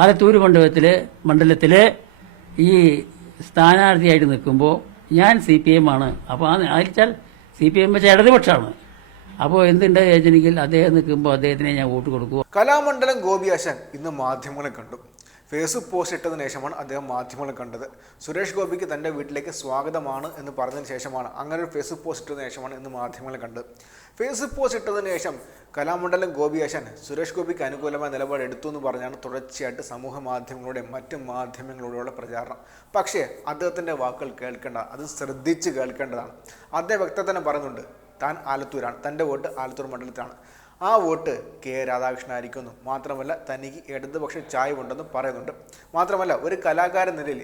ആലത്തൂർ മണ്ഡലത്തിലെ മണ്ഡലത്തിലെ ഈ സ്ഥാനാർത്ഥിയായിട്ട് നിൽക്കുമ്പോൾ ഞാൻ സി പി എം ആണ്. അപ്പോൾ ആ അയച്ചാൽ സി പി എം വെച്ച ഇടതുപക്ഷമാണ്. അപ്പോൾ എന്തുണ്ട് ചോദിച്ചിട്ടുണ്ടെങ്കിൽ അദ്ദേഹം നിൽക്കുമ്പോൾ അദ്ദേഹത്തിനെ ഞാൻ വോട്ട് കൊടുക്കുക കലാമണ്ഡലം ഗോപിയാശാൻ ഇന്ന് മാധ്യമങ്ങളെ കണ്ടു. ഫേസ്ബുക്ക് പോസ്റ്റ് ഇട്ടതിന് ശേഷമാണ് അദ്ദേഹം മാധ്യമങ്ങളെ കണ്ടത്. സുരേഷ് ഗോപിക്ക് തന്റെ വീട്ടിലേക്ക് സ്വാഗതമാണ് എന്ന് പറഞ്ഞതിന് ശേഷമാണ് അങ്ങനെ ഒരു ഫേസ്ബുക്ക് പോസ്റ്റ് ഇട്ടതിന് ശേഷമാണ് ഇന്ന് മാധ്യമങ്ങളെ കണ്ടത്. ഫേസ്ബുക്ക് പോസ്റ്റ് ഇട്ടതിന് ശേഷം കലാമണ്ഡലം ഗോപിയാശാൻ സുരേഷ് ഗോപിക്ക് അനുകൂലമായ നിലപാട് എടുത്തു എന്ന് പറഞ്ഞാണ് തുടർച്ചയായിട്ട് സമൂഹ മാധ്യമങ്ങളുടെ മറ്റ് മാധ്യമങ്ങളിലൂടെയുള്ള പ്രചാരണം. പക്ഷേ അദ്ദേഹത്തിന്റെ വാക്കുകൾ കേൾക്കേണ്ട അത് ശ്രദ്ധിച്ച് കേൾക്കേണ്ടതാണ്. അദ്ദേഹം വ്യക്തം തന്നെ പറയുന്നുണ്ട് താൻ ആലത്തൂരാണ് തന്റെ വോട്ട് ആലത്തൂർ മണ്ഡലത്തിലാണ്. ആ വോട്ട് കെ രാധാകൃഷ്ണനായിരിക്കുന്നു മാത്രമല്ല തനിക്ക് ഇടതുപക്ഷ ചായവുണ്ടെന്നും പറയുന്നുണ്ട്. മാത്രമല്ല ഒരു കലാകാരൻ നിലയിൽ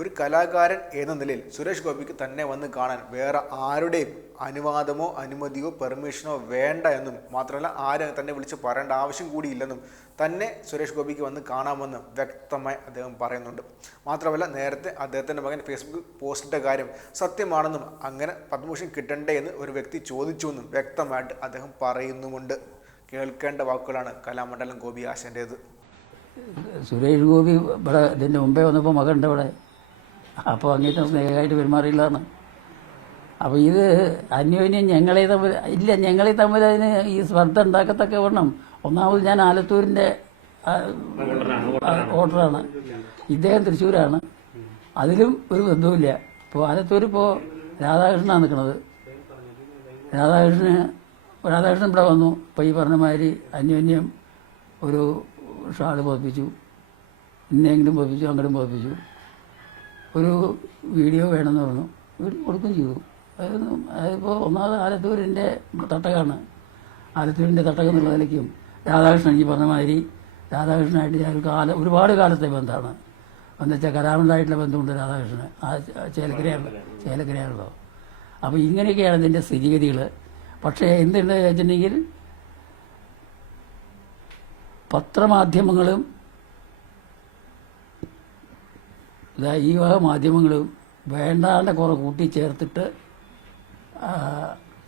ഒരു കലാകാരൻ എന്ന നിലയിൽ സുരേഷ് ഗോപിക്ക് തന്നെ വന്ന് കാണാൻ വേറെ ആരുടെയും അനുവാദമോ അനുമതിയോ പെർമിഷനോ വേണ്ട എന്നും മാത്രമല്ല ആരും തന്നെ വിളിച്ച് പറയേണ്ട ആവശ്യം കൂടിയില്ലെന്നും തന്നെ സുരേഷ് ഗോപിക്ക് വന്ന് കാണാമെന്ന് വ്യക്തമായി അദ്ദേഹം പറയുന്നുണ്ട്. മാത്രമല്ല നേരത്തെ അദ്ദേഹത്തിന്റെ മകൻ ഫേസ്ബുക്ക് പോസ്റ്റിന്റെ കാര്യം സത്യമാണെന്നും അങ്ങനെ പത്മഭൂഷൺ കിട്ടണ്ടേ എന്ന് ഒരു വ്യക്തി ചോദിച്ചുവെന്നും വ്യക്തമായിട്ട് അദ്ദേഹം പറയുന്നുമുണ്ട്. കേൾക്കേണ്ട വാക്കുകളാണ് കലാമണ്ഡലം ഗോപി ആശന്റേത്. സുരേഷ് ഗോപി ഇവിടെ ഇതിന്റെ മുമ്പേ വന്നപ്പോൾ മകനുണ്ട് ഇവിടെ. അപ്പോൾ അങ്ങേറ്റം സ്നേഹമായിട്ട് പെരുമാറിയില്ലാണ് അപ്പോൾ ഇത് അന്യോന്യം ഞങ്ങളെ തമ്മിൽ ഇല്ല ഞങ്ങളെ തമ്മിൽ അതിന് ഈ സ്പർദ്ധ ഉണ്ടാക്കത്തക്ക വണ്ണം. ഒന്നാമത് ഞാൻ ആലത്തൂരിന്റെ ഓർഡറാണ് ഇദ്ദേഹം തൃശ്ശൂരാണ്. അതിലും ഒരു ബന്ധവുമില്ല. ഇപ്പോൾ ആലത്തൂർ ഇപ്പോൾ രാധാകൃഷ്ണനാണ് നിൽക്കുന്നത് രാധാകൃഷ്ണന് രാധാകൃഷ്ണൻ ഇവിടെ വന്നു. അപ്പം ഈ പറഞ്ഞ മാതിരി അന്യോന്യം ഒരു ഷാൾ പതിപ്പിച്ചു. ഇന്നെങ്കിലും പതിപ്പിച്ചു അങ്ങോട്ടും പതിപ്പിച്ചു. ഒരു വീഡിയോ വേണമെന്ന് പറഞ്ഞു. വീഡിയോ കൊടുക്കുകയും ചെയ്തു. അതായിരുന്നു അതിപ്പോൾ ഒന്നാമത് ആലത്തൂരിന്റെ തട്ടകമാണ്. ആലത്തൂരിന്റെ തട്ടകം എന്നുള്ള നിലയ്ക്കും രാധാകൃഷ്ണൻ ഈ പറഞ്ഞ മാതിരി രാധാകൃഷ്ണനായിട്ട് ഞാൻ കാല ഒരുപാട് കാലത്തെ ബന്ധമാണ്. എന്താ വെച്ചാൽ കലാമണ്ടായിട്ടുള്ള ബന്ധമുണ്ട് രാധാകൃഷ്ണൻ ആ ചേലക്കരയാണ് ചേലക്കരയാണല്ലോ. അപ്പോൾ ഇങ്ങനെയൊക്കെയാണ് ഇതിന്റെ സ്ഥിതിഗതികൾ പക്ഷേ എന്തുണ്ട് വെച്ചിട്ടുണ്ടെങ്കിൽ പത്രമാധ്യമങ്ങളും ഈ വക മാധ്യമങ്ങളും വേണ്ടാണ്ട് കുറെ കൂട്ടിച്ചേർത്തിട്ട്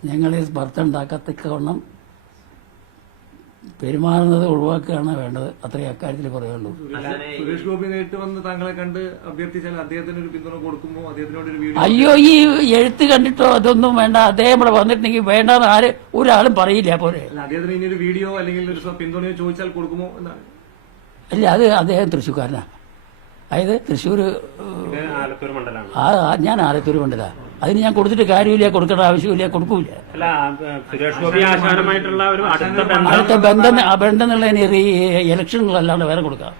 ഞങ്ങളെ സ്പർദ്ധ പെരുമാറുന്നത് ഒഴിവാക്കുകയാണ് വേണ്ടത്. അത്രയും അക്കാര്യത്തിൽ പറയുള്ളൂ. സുരേഷ് ഗോപി നേരിട്ട് വന്ന് താങ്കളെ കണ്ട് അഭ്യർത്ഥിച്ചാൽ അദ്ദേഹത്തിന് ഒരു പിന്തുണ കൊടുക്കുമ്പോൾ അദ്ദേഹത്തിനോട് ഒരു വീഡിയോ അയ്യോ ഈ എഴുത്ത് കണ്ടിട്ടോ അതൊന്നും വേണ്ട. അദ്ദേഹം ഇവിടെ വന്നിട്ടുണ്ടെങ്കിൽ വേണ്ടെന്ന് ആര് ഒരാളും പറയില്ല പോലെ. അല്ല അദ്ദേഹത്തിന് ഇനി ഒരു വീഡിയോ അല്ലെങ്കിൽ ഒരു പിന്തുണയോ ചോദിച്ചാൽ കൊടുക്കുമോ എന്നാണ്. അല്ല അത് അദ്ദേഹം തൃശ്ശൂർക്കാരനാണ് അതായത് തൃശ്ശൂർ ആലത്തൂർ മണ്ഡലമാണ് ആ ആ- ഞാൻ ആലത്തൂർ കൊണ്ടതാ അതിന് ഞാൻ കൊടുത്തിട്ട് കാര്യമില്ല കൊടുക്കേണ്ട ആവശ്യമില്ല കൊടുക്കൂല. അല്ല സുരേഷ് ഗോപി ആശാനുമായിട്ടുള്ള ഒരു അടുത്ത ബന്ധം അടുത്ത ബന്ധം ആ ബന്ധം എന്നുള്ളതിന് ഈ ഇലക്ഷനുകളല്ലാണ്ട് വേറെ കൊടുക്കാം.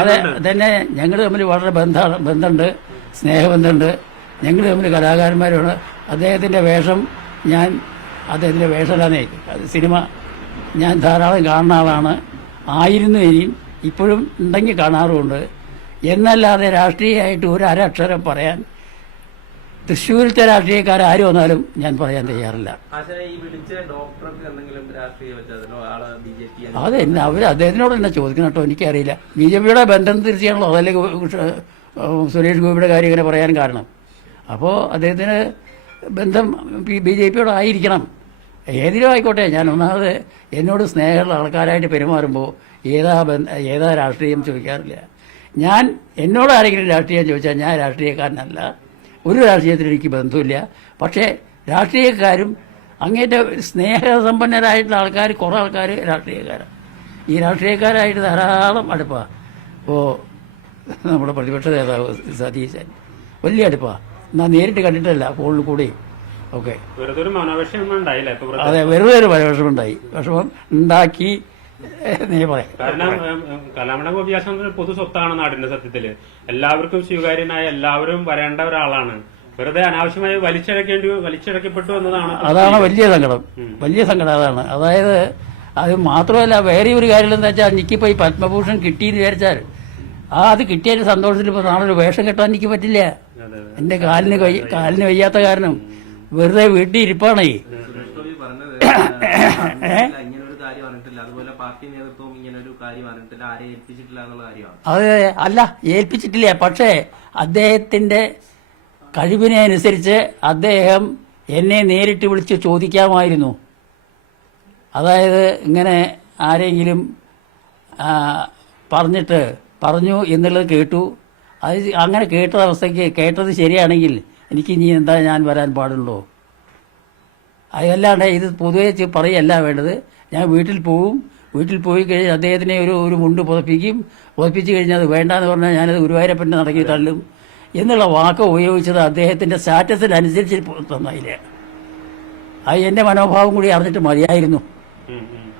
അതെ തന്നെ ഞങ്ങൾ തമ്മിൽ വളരെ ബന്ധമാണ് ബന്ധമുണ്ട് സ്നേഹബന്ധമുണ്ട്. ഞങ്ങൾ തമ്മിൽ കലാകാരന്മാരാണ് അദ്ദേഹത്തിന്റെ വേഷം ഞാൻ അദ്ദേഹത്തിന്റെ വേഷമല്ലാന്നേ അത് സിനിമ ഞാൻ ധാരാളം കാണുന്ന ആളാണ്. ആയിരുന്നു ഇനിയും ഇപ്പോഴും ഉണ്ടെങ്കിൽ കാണാറുമുണ്ട്. എന്നല്ലാതെ രാഷ്ട്രീയമായിട്ട് ഒരു അരക്ഷരം പറയാൻ തൃശ്ശൂരിലത്തെ രാഷ്ട്രീയക്കാർ ആര് വന്നാലും ഞാൻ പറയാൻ തയ്യാറില്ല. അത് എന്നെ അവർ അദ്ദേഹത്തിനോട് തന്നെ ചോദിക്കണം കേട്ടോ എനിക്കറിയില്ല. ബി ജെ പിയുടെ ബന്ധം തിരിച്ചാണല്ലോ അതല്ലേ സുരേഷ് ഗോപിയുടെ കാര്യം ഇങ്ങനെ പറയാൻ കാരണം. അപ്പോൾ അദ്ദേഹത്തിന് ബന്ധം ബി ജെ പിയോട് ആയിരിക്കണം. ഏതിലും ആയിക്കോട്ടെ ഞാൻ ഒന്നാമത് എന്നോട് സ്നേഹമുള്ള ആൾക്കാരായിട്ട് പെരുമാറുമ്പോൾ ഏതാ ബന്ധ ഏതാ രാഷ്ട്രീയം ചോദിക്കാറില്ല. ഞാൻ എന്നോട് ആരെങ്കിലും രാഷ്ട്രീയം ചോദിച്ചാൽ ഞാൻ രാഷ്ട്രീയക്കാരനല്ല. ഒരു രാഷ്ട്രീയത്തിൽ എനിക്ക് ബന്ധമില്ല. പക്ഷേ രാഷ്ട്രീയക്കാരും അങ്ങേറ്റ സ്നേഹസമ്പന്നരായിട്ടുള്ള ആൾക്കാർ കുറേ ആൾക്കാർ രാഷ്ട്രീയക്കാരാണ്. ഈ രാഷ്ട്രീയക്കാരായിട്ട് ധാരാളം അടുപ്പാണ് ഇപ്പോൾ നമ്മുടെ പ്രതിപക്ഷ നേതാവ് സതീശൻ. വലിയ അടുപ്പാണ് എന്നാൽ നേരിട്ട് കണ്ടിട്ടല്ല ഫോണിൽ കൂടി. ഓക്കെ. അതെ വെറുതെ ഒരു മനോവിഷമുണ്ടായി വിഷമം ഉണ്ടാക്കി നീ പറയാം കാരണം കലാമണ്ഡലം ഏം, കലാമണ്ഡ ഗോപി പൊതു സ്വത്താണ് നാടിന്റെ സത്യത്തിൽ. എല്ലാവർക്കും സ്വീകാര്യനായ എല്ലാവരും വരേണ്ട ഒരാളാണ്. വെറുതെ അനാവശ്യമായി വലിച്ചിഴക്കേണ്ടി വലിച്ചിഴക്കപ്പെട്ടു എന്നതാണ് അതാണ് വലിയ സങ്കടം. വലിയ സങ്കടം അതാണ്. അതായത് അത് മാത്രമല്ല വേറെ ഒരു കാര്യം എന്താ വെച്ചാൽ എനിക്കിപ്പോൾ ഈ പത്മഭൂഷൺ കിട്ടിയെന്ന് വിചാരിച്ചാൽ ആ അത് കിട്ടിയതിന്റെ സന്തോഷത്തിൽ ഇപ്പൊ നാളെ വേഷം കെട്ടാൻ എനിക്ക് പറ്റില്ല. എന്റെ കാലിന് കൈ- കാലിന് വയ്യാത്ത കാരണം വെറുതെ വീട്ടിൽ ഇരിപ്പാണേ ഗോപി പറഞ്ഞത് ഇങ്ങനെ ഒരു കാര്യം പറഞ്ഞിട്ടില്ല അതുപോലെ പാർട്ടി നേതൃത്വവും ഇങ്ങനെ ഒരു കാര്യം പറഞ്ഞിട്ടില്ല ആരെ ഏൽപ്പിച്ചിട്ടില്ല എന്നുള്ള കാര്യമാണ്. അത് അല്ല ഏൽപ്പിച്ചിട്ടില്ല. പക്ഷേ അദ്ദേഹത്തിന്റെ കഴിവിനെ അനുസരിച്ച് അദ്ദേഹം എന്നെ നേരിട്ട് വിളിച്ച് ചോദിക്കാമായിരുന്നു. അതായത് ഇങ്ങനെ ആരെങ്കിലും പറഞ്ഞിട്ട് പറഞ്ഞു എന്നുള്ളത് കേട്ടു. അത് അങ്ങനെ കേട്ട അവസ്ഥയ്ക്ക് കേട്ടത് ശരിയാണെങ്കിൽ എനിക്ക് ഇനി എന്താ ഞാൻ വരാൻ പാടുള്ളൂ? അതല്ലാണ്ട് ഇത് പൊതുവെ പറയല്ല വേണ്ടത്. ഞാൻ വീട്ടിൽ പോവും. വീട്ടിൽ പോയി കഴിഞ്ഞാൽ അദ്ദേഹത്തിനെ ഒരു ഒരു മുണ്ട് പുതപ്പിക്കും. പുതപ്പിച്ച് കഴിഞ്ഞാൽ അത് വേണ്ടാന്ന് പറഞ്ഞാൽ ഞാനത് ഗുരുവായൂരപ്പന്റെ നടക്കി തള്ളും. എന്നുള്ള വാക്ക് ഉപയോഗിച്ചത് അദ്ദേഹത്തിന്റെ സ്റ്റാറ്റസിനനുസരിച്ച് തന്നതില്ല അത് എന്റെ മനോഭാവം കൂടി അറിഞ്ഞിട്ട് മതിയായിരുന്നു.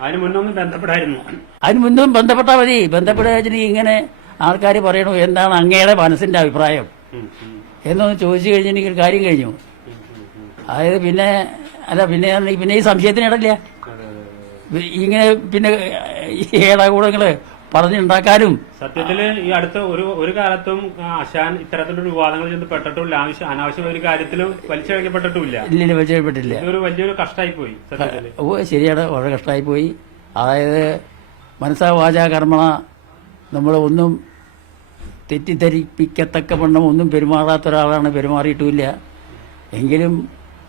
അതിന് മുന്നും ബന്ധപ്പെട്ടാൽ മതി. ബന്ധപ്പെടുക ഇങ്ങനെ ആൾക്കാർ പറയണു എന്താണ് അങ്ങയുടെ മനസ്സിന്റെ അഭിപ്രായം? എന്നൊന്ന് ചോദിച്ചു കഴിഞ്ഞ് എനിക്ക് കാര്യം കഴിഞ്ഞു. അതായത് പിന്നെ അല്ല പിന്നെ പിന്നെ ഈ സംശയത്തിനിടല്ല. ഇങ്ങനെ പിന്നെ ഈ ഏടാകൂടങ്ങൾ പറഞ്ഞുണ്ടാക്കാനും സത്യത്തിൽ ഈ അടുത്ത ഒരു ഒരു കാലത്തും അശാൻ ഇത്തരത്തിലുള്ള വിവാദങ്ങളിൽ ചെന്ന് പെട്ടിട്ടില്ല. ആവശ്യം അനാവശ്യം ഒരു കാര്യത്തിലും വലിച്ചഴിക്കപ്പെട്ടിട്ടുമില്ല ഇല്ല വെച്ചപ്പെട്ടില്ല ഒരു വലിയൊരു കഷ്ടമായി പോയി ഓ ശരിയാണ്. വളരെ കഷ്ടമായി പോയി അതായത് മനസ്സാ വാച കർമ്മണ നമ്മൾ ഒന്നും തെറ്റിദ്ധരിപ്പിക്കത്തക്ക വണ്ണം ഒന്നും പെരുമാറാത്ത ഒരാളാണ് പെരുമാറിയിട്ടുമില്ല. എങ്കിലും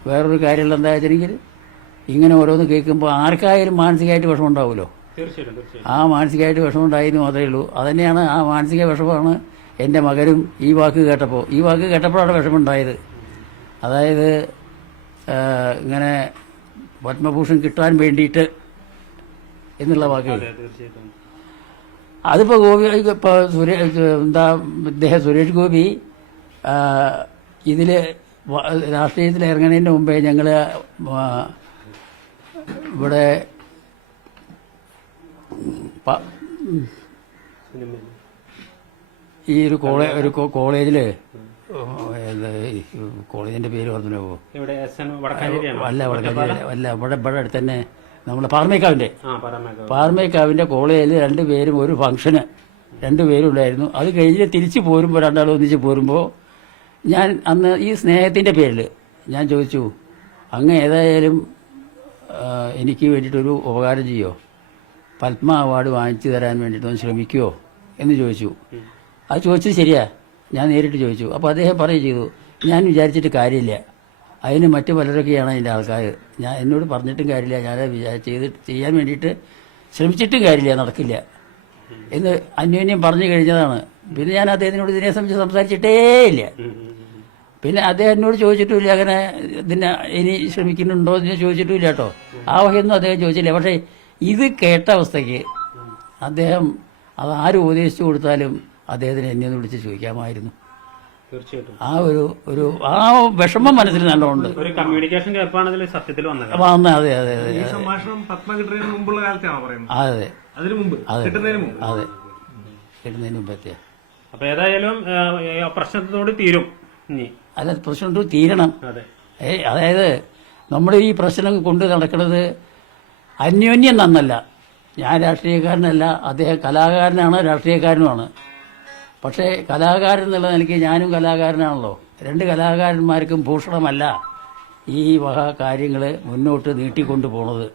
വേറൊരു കാര്യമുള്ള എന്താ വെച്ചിട്ടുണ്ടെങ്കിൽ ഇങ്ങനെ ഓരോന്ന് കേൾക്കുമ്പോൾ ആർക്കായാലും മാനസികമായിട്ട് വിഷമം ഉണ്ടാവുമല്ലോ ആ മാനസികമായിട്ട് വിഷമം ഉണ്ടായിരുന്നു മാത്രമേ ഉള്ളൂ. അതന്നെയാണ് ആ മാനസിക വിഷമമാണ് എന്റെ മകനും ഈ വാക്ക് കേട്ടപ്പോൾ ഈ വാക്ക് കേട്ടപ്പോഴാണ് വിഷമുണ്ടായത് അതായത് ഇങ്ങനെ പത്മഭൂഷൺ കിട്ടാൻ വേണ്ടിയിട്ട് എന്നുള്ള വാക്ക്. അതിപ്പോൾ ഗോപി ഇപ്പോൾ സുരേഷ് എന്താ ഇദ്ദേഹം സുരേഷ് ഗോപി ഇതിൽ രാഷ്ട്രീയത്തിൽ ഇറങ്ങുന്നതിന് മുമ്പേ ഞങ്ങൾ ഇവിടെ ഈ ഒരു കോളേ ഒരു കോളേജിൽ കോളേജിന്റെ പേര് പറഞ്ഞോ അല്ല വടക്കാഞ്ചേരി അല്ല ഇവിടെ ഇവിടെ അടുത്ത് തന്നെ നമ്മുടെ പാർമേക്കാവിന്റെ പാർമേക്കാവിന്റെ കോളേജിൽ രണ്ടുപേരും ഒരു ഫംഗ്ഷന് രണ്ടുപേരും ഉണ്ടായിരുന്നു. അത് കഴിഞ്ഞ് തിരിച്ചു പോരുമ്പോൾ രണ്ടാളും ഒന്നിച്ച് പോരുമ്പോൾ ഞാൻ അന്ന് ഈ സ്നേഹത്തിന്റെ പേരിൽ ഞാൻ ചോദിച്ചു അങ്ങ് ഏതായാലും എനിക്ക് വേണ്ടിയിട്ടൊരു ഉപകാരം ചെയ്യോ? പത്മ അവാർഡ് വാങ്ങിച്ചു തരാൻ വേണ്ടിയിട്ടൊന്ന് ശ്രമിക്കുമോ എന്ന് ചോദിച്ചു. അത് ചോദിച്ചത് ശരിയാ. ഞാൻ നേരിട്ട് ചോദിച്ചു. അപ്പോൾ അദ്ദേഹം പറയുകയും ചെയ്തു. ഞാൻ വിചാരിച്ചിട്ട് കാര്യമില്ല. അതിന് മറ്റു പലരൊക്കെയാണ് അതിന്റെ ആൾക്കാർ ഞാൻ എന്നോട് പറഞ്ഞിട്ടും കാര്യമില്ല. ഞാൻ വിചാരിച്ച് ചെയ്ത് ചെയ്യാൻ വേണ്ടിയിട്ട് ശ്രമിച്ചിട്ടും കാര്യമില്ല. നടക്കില്ല. എന്ന് അന്യോന്യം പറഞ്ഞു കഴിഞ്ഞതാണ്. പിന്നെ ഞാൻ അദ്ദേഹത്തിനോട് ഇതിനെ സംബന്ധിച്ച് സംസാരിച്ചിട്ടേ ഇല്ല പിന്നെ അദ്ദേഹം എന്നോട് ചോദിച്ചിട്ടില്ല അങ്ങനെ ഇതിനെ ഇനി ശ്രമിക്കുന്നുണ്ടോ എന്ന് ചോദിച്ചിട്ടില്ല കേട്ടോ. ആ വകയൊന്നും അദ്ദേഹം ചോദിച്ചില്ല. പക്ഷേ ഇത് കേട്ട അവസ്ഥയ്ക്ക് അദ്ദേഹം അത് ആര് ഉപദേശിച്ചു കൊടുത്താലും അദ്ദേഹത്തിന് എന്നെ ഒന്ന് വിളിച്ച് ചോദിക്കാമായിരുന്നു. തീർച്ചയായിട്ടും. ആ ഒരു ഒരു ആ വിഷമം മനസ്സിൽ നല്ലോണ്ട് ഒരു കമ്മ്യൂണിക്കേഷൻ ഗ്യാപ്പാണ് സത്യത്തിൽ വന്നത്. അതെ അതെ അതെ ഈ സംഭാഷണം പത്മ കിട്ടുന്നതിന് മുമ്പുള്ള കാലത്തെയാണോ പറയുന്നത്? അതെ. അതിനു മുമ്പ് അതെ കിട്ടുന്നതിന് മുമ്പ്. അതെ. കിട്ടുന്നതിന് മുമ്പത്തെ. അപ്പൊ ഏതായാലും പ്രശ്നത്തോട് തീരും. അല്ല പ്രശ്നം തീരണം. അതായത് നമ്മൾ ഈ പ്രശ്നം കൊണ്ട് നടക്കുന്നത് അന്യോന്യം നന്നല്ല. ഞാൻ രാഷ്ട്രീയക്കാരനല്ല അദ്ദേഹം കലാകാരനാണ് രാഷ്ട്രീയക്കാരനുമാണ്. പക്ഷേ കലാകാരൻ എന്നുള്ള നിലയ്ക്ക് ഞാനും കലാകാരനാണല്ലോ. രണ്ട് കലാകാരന്മാർക്കും ഭൂഷണമല്ല ഈ വക കാര്യങ്ങൾ മുന്നോട്ട് നീട്ടിക്കൊണ്ടു പോണത്.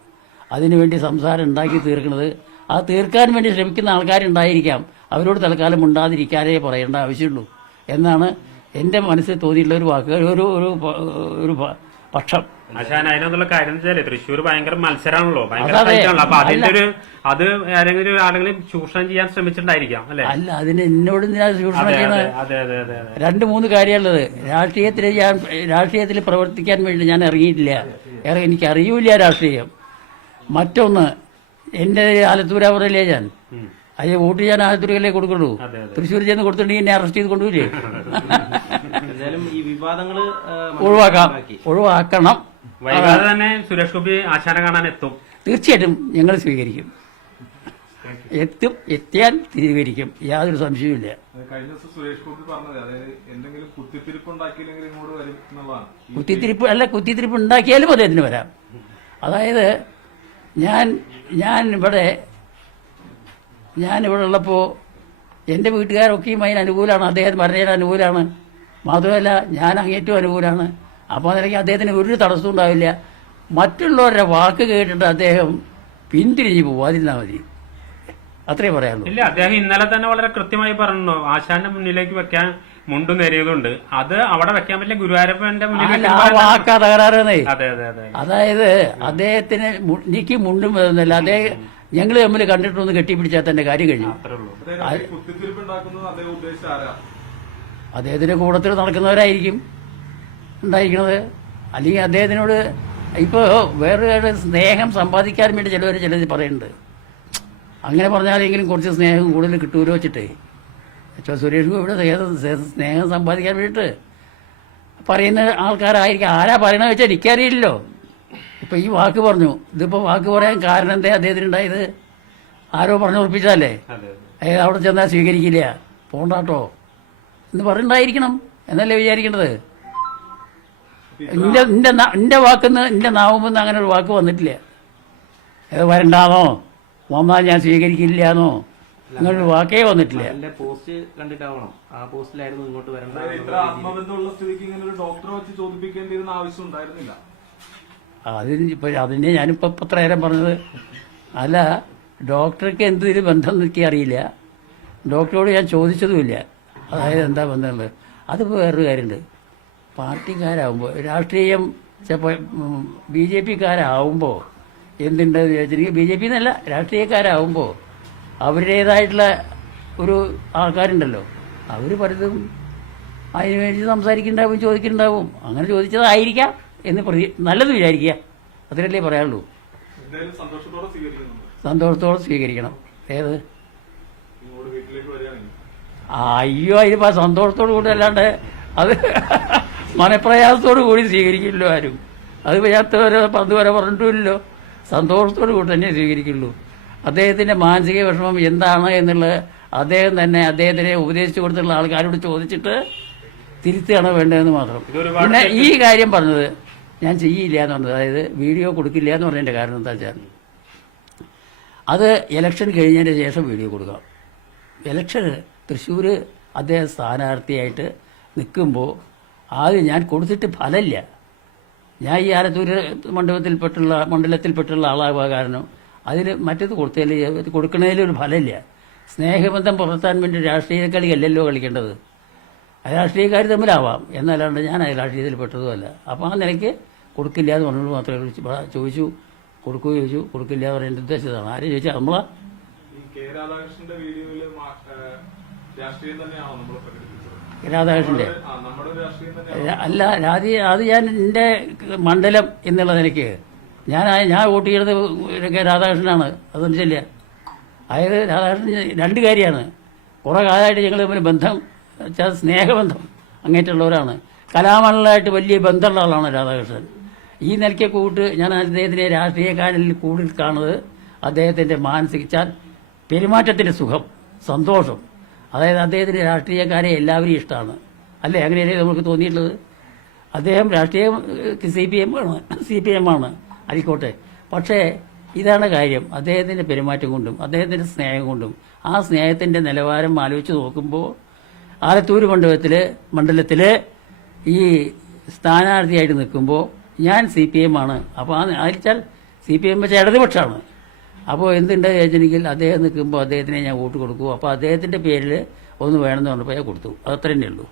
അതിനുവേണ്ടി സംസാരം ഉണ്ടാക്കി തീർക്കുന്നത്. ആ തീർക്കാൻ വേണ്ടി ശ്രമിക്കുന്ന ആൾക്കാരുണ്ടായിരിക്കാം. അവരോട് തൽക്കാലം ഉണ്ടാതിരിക്കാനേ പറയേണ്ട ആവശ്യമുള്ളൂ. എന്നാണ് എന്റെ മനസ്സിൽ തോന്നിയിട്ടുള്ള ഒരു വാക്ക് ഒരു ഒരു ഒരു പക്ഷം. ആശാൻ അതിനകത്തുള്ള കാര്യം എന്ന് തൃശ്ശൂർ ഭയങ്കര മത്സരമാണല്ലോ ഭയങ്കര അതെ. ഫൈറ്റാണല്ലോ അപ്പൊ അതിന്റെ ഒരു അത് ആരെങ്കിലും ചൂഷണം ചെയ്യാൻ ശ്രമിച്ചിട്ടുണ്ടായിരിക്കാം അല്ലെ? അല്ല അതിന് എന്നോട് എന്തിനാ ചൂഷണം ചെയ്യുന്നത്? രണ്ട് മൂന്ന് കാര്യമുള്ളത്. രാഷ്ട്രീയത്തിൽ ഞാൻ രാഷ്ട്രീയത്തിൽ പ്രവർത്തിക്കാൻ വേണ്ടി ഞാൻ ഇറങ്ങിയിട്ടില്ല. ഇറ- എനിക്ക് അറിയൂല രാഷ്ട്രീയം. മറ്റൊന്ന് എന്റെ ആലത്തൂര പറയില്ലേ ഞാൻ. അത് വോട്ട് ഞാൻ ആലത്തൂരിലേ കൊടുക്കുള്ളൂ. തൃശ്ശൂർ ചെന്ന് കൊടുത്തിട്ടുണ്ടെങ്കിൽ എന്നെ അറസ്റ്റ് ചെയ്ത് കൊണ്ടുപോയില്ലേ എന്തായാലും ഈ വിവാദങ്ങൾ ആ, ഒഴിവാക്കാം. ഒഴിവാക്കണം. വൈകാതെ തന്നെ സുരേഷ് ഗോപി ആശാനെ കാണാൻ എത്തും. തീർച്ചയായിട്ടും ഞങ്ങൾ സ്വീകരിക്കും. എത്തും എത്തിയാൽ സ്വീകരിക്കും യാതൊരു സംശയവുമില്ല ഇല്ല. കഴിഞ്ഞ ദിവസം സുരേഷ് ഗോപി പറഞ്ഞത് അതായത് എന്തെങ്കിലും കുത്തിത്തിരിപ്പ് ഉണ്ടാക്കിയില്ലെങ്കിൽ ഇങ്ങോട്ട് വരും എന്നുള്ളതാണ്. ഈ കുത്തിത്തിരിപ്പ് അല്ല കുത്തിത്തിരിപ്പ് ഉണ്ടാക്കിയാലും അദ്ദേഹത്തിന് വരാം. അതായത് ഞാൻ ഞാൻ ഇവിടെ ഞാൻ ഇവിടെ ഉള്ളപ്പോൾ എന്റെ വീട്ടുകാരൊക്കെയും അതിന് അനുകൂലമാണ്. അദ്ദേഹം പറഞ്ഞതിന് അനുകൂലമാണ്. മാത്രമല്ല ഞാൻ അങ്ങേറ്റവും അനുകൂലമാണ് അപ്പോൾ അതിലേക്ക് അദ്ദേഹത്തിന് ഒരു തടസ്സവും ഉണ്ടാവില്ല. മറ്റുള്ളവരുടെ വാക്ക് കേട്ടിട്ട് അദ്ദേഹം പിന്തിരിഞ്ഞു പോവാതിരുന്നാൽ മതി. അത്രേ പറയാനുള്ളൂ. ഇല്ല അദ്ദേഹം ഇന്നലെ തന്നെ വളരെ കൃത്യമായി പറഞ്ഞു ആശാന്റെ മുന്നിലേക്ക് വെക്കാൻ മുണ്ടു നേരിയതുണ്ട് അത് അവിടെ വെക്കാൻ പറ്റില്ല. ഗുരുവായൂരപ്പന്റെ വാക്കാ തകരാറെന്നേ. അതെ അതെ അതെ അതായത് അദ്ദേഹത്തിന് എനിക്ക് മുണ്ടും വരുന്നില്ല അദ്ദേഹം ഞങ്ങൾ തമ്മിൽ കണ്ടിട്ടൊന്ന് കെട്ടിപ്പിടിച്ചാൽ തന്നെ കാര്യം കഴിഞ്ഞു. അദ്ദേഹത്തിന്റെ കൂടത്തിൽ നടക്കുന്നവരായിരിക്കും. ഉണ്ടായിരിക്കുന്നത് അല്ലെങ്കിൽ അദ്ദേഹത്തിനോട് ഇപ്പോൾ വേറെ സ്നേഹം സമ്പാദിക്കാൻ വേണ്ടി ചിലവർ ചിലർ പറയുന്നുണ്ട്. അങ്ങനെ പറഞ്ഞാലെങ്കിലും കുറച്ച് സ്നേഹം കൂടുതൽ കിട്ടൂലോ വെച്ചിട്ടേ. അച്ഛാ സുരേഷ് ഗോപിയുടെ സ്നേഹം സ്നേഹം സമ്പാദിക്കാൻ വേണ്ടിയിട്ട് പറയുന്ന ആൾക്കാരായിരിക്കും. ആരാ പറയണത് വെച്ചാൽ എനിക്കറിയില്ലല്ലോ. ഇപ്പം ഈ വാക്ക് പറഞ്ഞു. ഇതിപ്പോൾ വാക്ക് പറയാൻ കാരണം എന്തേ അദ്ദേഹത്തിനുണ്ടായത്? ആരോ പറഞ്ഞു ഉറപ്പിച്ചാലേ അവിടെ ചെന്നാൽ സ്വീകരിക്കില്ല. പോണ്ടാട്ടോ. എന്ന് പറയണ്ടായിരിക്കണം. എന്നല്ലേ വിചാരിക്കേണ്ടത്? എന്റെ എന്റെ എന്റെ വാക്കുന്ന് എന്റെ നാവുമെന്ന് അങ്ങനെ ഒരു വാക്ക് വന്നിട്ടില്ല. ഏത് വരണ്ടാന്നോ? വന്നാൽ ഞാൻ സ്വീകരിക്കില്ല എന്നോ അങ്ങനൊരു വാക്കേ വന്നിട്ടില്ല. അതിന്റെ പോസ്റ്റ് കണ്ടിട്ടാവണം. ആ പോസ്റ്റിലായിരുന്നു ഇങ്ങോട്ട് ഇത്ര ആത്മബന്ധമുള്ള സ്ഥിതിക്ക് ഇങ്ങനെ ഒരു ഡോക്ടറെ വെച്ച് ചോദിപ്പിക്കേണ്ടിയിരുന്ന ആവശ്യം ഉണ്ടായിരുന്നില്ല. അതിന് ഇപ്പൊ അതിനെ ഞാനിപ്പോ ഇത്ര എത്ര നേരം പറഞ്ഞത്. അല്ല ഡോക്ടർക്ക് എന്തൊരു ബന്ധം എനിക്ക് അറിയില്ല ഡോക്ടറോട് ഞാൻ ചോദിച്ചതുമില്ല. അതായത് എന്താ ബന്ധമുള്ളത് അതിപ്പോൾ വേറൊരു കാര്യമുണ്ട്. പാർട്ടിക്കാരാകുമ്പോൾ രാഷ്ട്രീയം ചിലപ്പോൾ ബി ജെ പിക്കാരാവുമ്പോൾ എന്തുണ്ടെന്ന് ചോദിച്ചിട്ടുണ്ടെങ്കിൽ ബി ജെ പി എന്നല്ല രാഷ്ട്രീയക്കാരാവുമ്പോൾ അവരുടേതായിട്ടുള്ള ഒരു ആൾക്കാരുണ്ടല്ലോ. അവർ പലതും അതിന് വേണ്ടി സംസാരിക്കുന്നുണ്ടാവും ചോദിക്കുന്നുണ്ടാവും. അങ്ങനെ ചോദിച്ചതായിരിക്കാം എന്ന് പ്രതി നല്ലത് വിചാരിക്കുക. അത്രയല്ലേ പറയാനുള്ളൂ. സന്തോഷത്തോടെ സ്വീകരിക്കണം. ഏത്? അയ്യോ അതിപ്പോ സന്തോഷത്തോടു കൂടി അല്ലാണ്ട് അത് മനപ്രയാസത്തോടു കൂടി സ്വീകരിക്കില്ലല്ലോ ആരും. അത് വയ്യാത്ത വരെ പന്ത് വരെ പറഞ്ഞിട്ടുമില്ലല്ലോ. സന്തോഷത്തോടു കൂടി തന്നെ സ്വീകരിക്കുള്ളൂ. അദ്ദേഹത്തിന്റെ മാനസിക വിഷമം എന്താണ് എന്നുള്ളത് അദ്ദേഹം തന്നെ അദ്ദേഹത്തിനെ ഉപദേശിച്ചു കൊടുത്തുള്ള ആൾക്കാരോട് ചോദിച്ചിട്ട് തിരുത്തുകയാണ് വേണ്ടതെന്ന് മാത്രം. പിന്നെ ഈ കാര്യം പറഞ്ഞത് ഞാൻ ചെയ്യില്ല എന്ന് പറഞ്ഞത്. അതായത് വീഡിയോ കൊടുക്കില്ല എന്ന് പറഞ്ഞതിന്റെ കാരണം എന്താ വെച്ചാൽ അത് ഇലക്ഷൻ കഴിഞ്ഞതിന് ശേഷം വീഡിയോ കൊടുക്കാം. ഇലക്ഷന് തൃശ്ശൂർ അദ്ദേഹം സ്ഥാനാർത്ഥിയായിട്ട് നിൽക്കുമ്പോൾ ആദ്യം ഞാൻ കൊടുത്തിട്ട് ഫലമില്ല. ഞാൻ ഈ ആലത്തൂര് മണ്ഡലത്തിൽപ്പെട്ടുള്ള മണ്ഡലത്തിൽപ്പെട്ടുള്ള ആളാവുക കാരണം അതിൽ മറ്റത് കൊടുത്തതിൽ കൊടുക്കുന്നതിൽ ഒരു ഫലമില്ല. സ്നേഹബന്ധം പുലർത്താൻ വേണ്ടി രാഷ്ട്രീയ കളിയല്ലല്ലോ കളിക്കേണ്ടത്. രാഷ്ട്രീയക്കാർ തമ്മിലാവാം. എന്നല്ലാണ്ട് ഞാൻ ആ രാഷ്ട്രീയത്തിൽ പെട്ടതുമല്ല. അപ്പോൾ ആ നിലയ്ക്ക് കൊടുക്കില്ല എന്ന് പറഞ്ഞു മാത്രമേ ചോദിച്ചു കൊടുക്കുക ചോദിച്ചു കൊടുക്കില്ല എന്ന് പറയാൻ ഉദ്ദേശിച്ചതാണ് ആരും ചോദിച്ചാൽ നമ്മളാ? രാധാകൃഷ്ണന്റെ അല്ല അത് അത് ഞാൻ എന്റെ മണ്ഡലം എന്നുള്ളത് എനിക്ക് ഞാൻ ഞാൻ വോട്ട് കെ രാധാകൃഷ്ണനാണ്. അതൊന്നും ചെല്ലുക അതായത് രാധാകൃഷ്ണൻ രണ്ട് കാര്യമാണ്. കുറേ കാലമായിട്ട് ഞങ്ങൾ തമ്മിൽ ബന്ധം സ്നേഹബന്ധം അങ്ങേറ്റുള്ളവരാണ് കലാമണ്ഡലമായിട്ട് വലിയ ബന്ധമുള്ള ആളാണ് രാധാകൃഷ്ണൻ. ഈ നിലയ്ക്ക് കൂട്ട് ഞാൻ അദ്ദേഹത്തിനെ രാഷ്ട്രീയക്കാരിൽ കൂടുതൽ കാണുന്നത് അദ്ദേഹത്തിന്റെ മാനസിക പെരുമാറ്റത്തിന്റെ സുഖം സന്തോഷം അതായത് അദ്ദേഹത്തിന് രാഷ്ട്രീയക്കാരെ എല്ലാവരും ഇഷ്ടമാണ്. അല്ലേ? അങ്ങനെയല്ലേ നമുക്ക് തോന്നിയിട്ടുള്ളത്? അദ്ദേഹം രാഷ്ട്രീയ സി പി എം ആണ്. സി പി എം ആണ്. ആയിക്കോട്ടെ. പക്ഷേ ഇതാണ് കാര്യം. അദ്ദേഹത്തിന്റെ പെരുമാറ്റം കൊണ്ടും അദ്ദേഹത്തിന്റെ സ്നേഹം കൊണ്ടും. ആ സ്നേഹത്തിന്റെ നിലവാരം ആലോചിച്ച് നോക്കുമ്പോൾ ആലത്തൂർ മണ്ഡലത്തിൽ മണ്ഡലത്തിൽ ഈ സ്ഥാനാർത്ഥിയായിട്ട് നിൽക്കുമ്പോൾ ഞാൻ സി പി എം ആണ്. അപ്പോൾ ആ അതിച്ചാൽ സി പി എം വെച്ചാൽ ഇടതുപക്ഷമാണ്. അപ്പോൾ എന്തുണ്ട് ചോദിച്ചെങ്കിൽ അദ്ദേഹം നിൽക്കുമ്പോൾ അദ്ദേഹത്തിനെ ഞാൻ വോട്ട് കൊടുക്കൂ. അപ്പോൾ അദ്ദേഹത്തിന്റെ പേരിൽ ഒന്ന് വേണമെന്ന് പറഞ്ഞപ്പോൾ ഞാൻ കൊടുത്തു. അതത്ര തന്നെ ഉള്ളൂ.